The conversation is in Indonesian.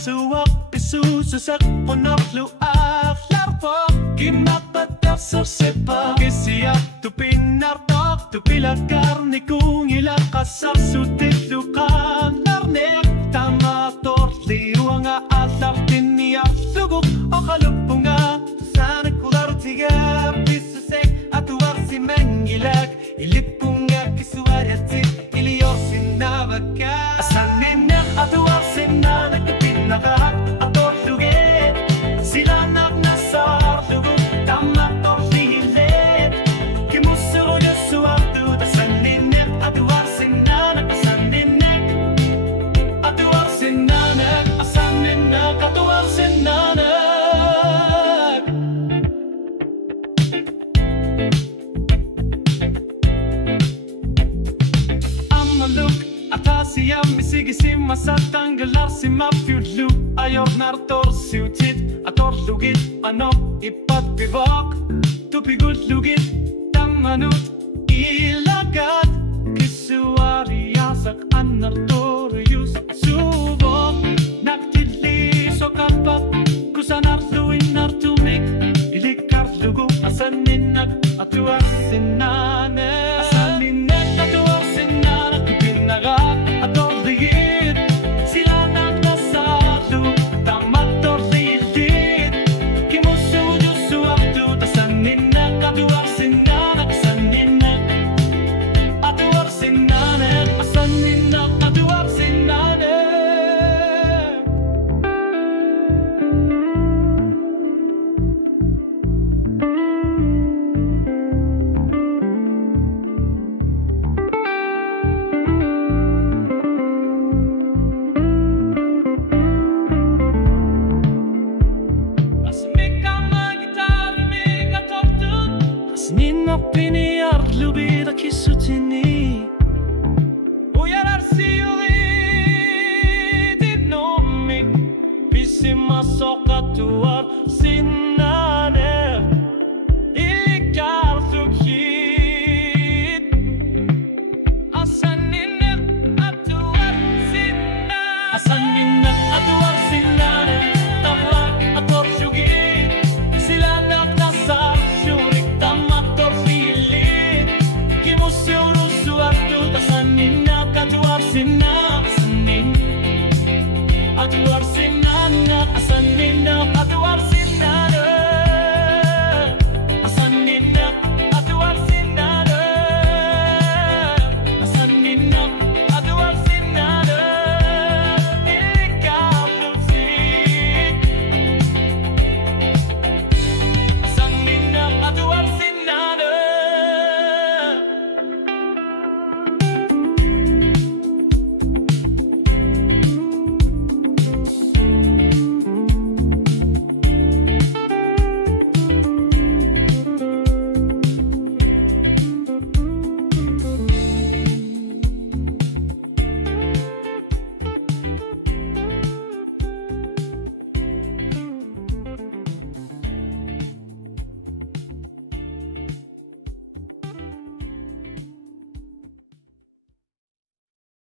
suwak isususak ponoklu aklarpo Kimapatar sa sepa Kisiyak tu pinartok tu pilakar ni kung ilakasar sutit lukan Narnek tamator liwang aasar tiniyak Sugok o kalupunga Sana kular tiga Pisusek atuwak si mengilak Ilipunga kisuaratit Iliyor sinabaka Asanin atuwak sinanak pinaka Ator luget Sila nak nasar lugut Tamak tor lihilet Kimusuro yasuartu Tasaninek atuwak sinanak Asaninek Atuwak sinanak Asaninek atuwak sinanak Amaluk Atasiyam misigisim masatanggalar si mafyudlu Ayor nartor siutit ator lugit Ano ipatbibok tupigud lugit Tamanut ilagat Kisuari yasak anartorius Subok nagtili so kapat Kusanar luin nartumik Ilikar lugu asaninak atuar sinane Asaninak atuar sinanak Pinagat ator ligit Sila nak nasalu Tamat tor ligit Kimusuju suwaktu Tasaninak atuar sinanak Asaninak atuar sinanak Asaninak atuar sinanak Nina piniar lubida kisutini Uyarar siulit inomik Pisima sokatuar sinane Ilikar sukit Asaninek atuar sinane Asaninek atuar sinane